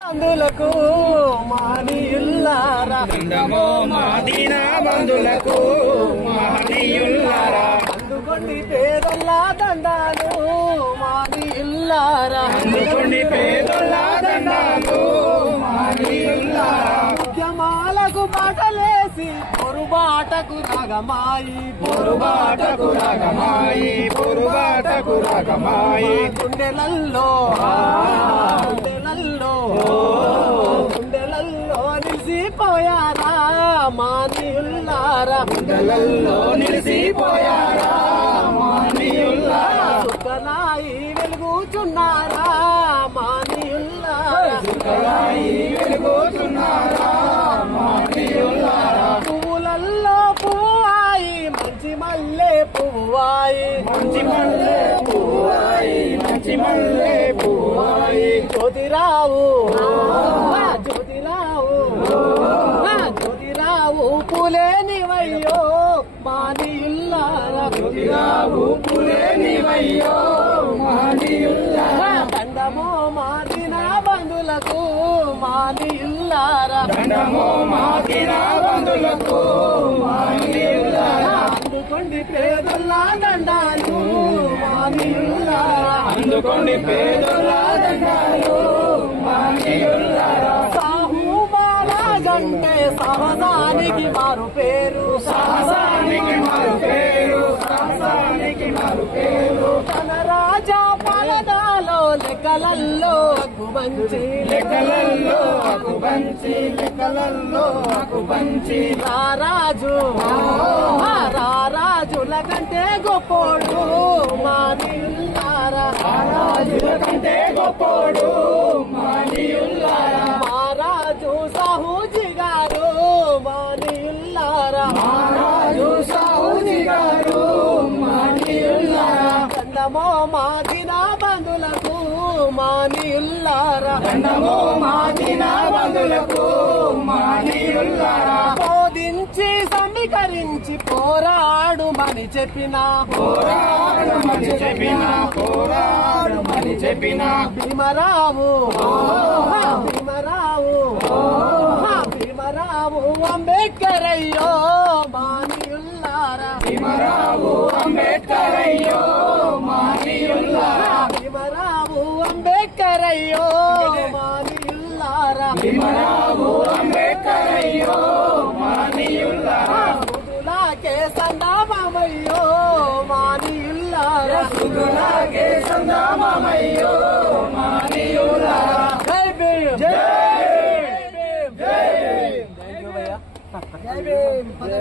బంధులకు మానీయుల్లారా దండమో మదీనా బంధులకు మహనీయుల్లారా అందుకోండి పేదల్లా దండాలు మానీయుల్లారా అందుకోండి పేదల్లా దండాలు మహనీయుల్లారా ఉద్యమాలకు బాటలేసి పొరుబాటకు రాగమాయి పొరుబాటకు రాగమాయి పొరుబాటకు రాగమాయి గుండెలల్లో గుండెలల్లో నిలిసిపోయారా మానీయుల్లారా గుండెలల్లో నిలిసిపోయారా మహనీయుల్లారా సుఖనాయి వెలుగుచున్నారా మానీయుల్లారా సుఖనాయి వెలుగుచున్నారా మహనీయుల్లారా పువ్వులల్లో పువ్వాయి మంచి మల్లె పువ్వాయి మంచి మల్లె పువ్వాయి మంచి మల్లె పువ్వాయి జ్యోతిరావు జ్యోతిరావు పులేనివయ్యో మానీయుల్లారా జ్యోతిరావు పులేనివయ్యో మహనీయుల్లారా దండమో మాదిన బంధులకు మానీయుల్లారా దండమో మదీనా బంధులకు మహనీయుల్లారా అందుకోండి పేదల్లా దండాలు మానీయుల్లారా అందుకోండి పేదల్లా దండాలు మహనీయుల్లారా సాహుబాలాగంటే సాహసానికి మారు పేరు సాహసానికి మారు పేరు సాహసానికి మారు పేరు తన రాజా పాలనాలో లెక్కలల్లో అగ్గుమంచి లెక్కలల్లో అకుబంచి లెక్కలల్లో అకుబంచి రారాజుల కంటే గొప్పోడు మానీయుల్లారా రాజుల కంటే గొప్పోడు మహనీయుల్లారా మహారాజు సాహూజీ గారు మానీయుల్లారా రాజు సాహూజీ గారు మహనీయుల్లారా దండమో మాదిన బంధులకు మానీయుల్లారా దండమో మదీనా బంధులకు మహనీయుల్లారా బోధించి సమీకరించి పోరాడుమని చెప్పిన పోరాడుమని చెప్పిన పోరాడుమని చెప్పిన భీమరావు అంబేద్కర్ అయ్యో మానీయుల్లారా భీమరావు అంబేద్కర్ అయ్యో మహనీయుల్లారా భీమరావు అంబేద్కర్ అయ్యో మానీయుల్లారా భీమరావు అంబేద్కర్ అయ్యో మహనీయుల్లారా సుగులాకే సందామయ్యో మానీయుల్లారా సుగులాకే సందామయ్యో మహనీయుల్లారా జై భీమ్ జై థ్యాంక్ యూ భయ్యా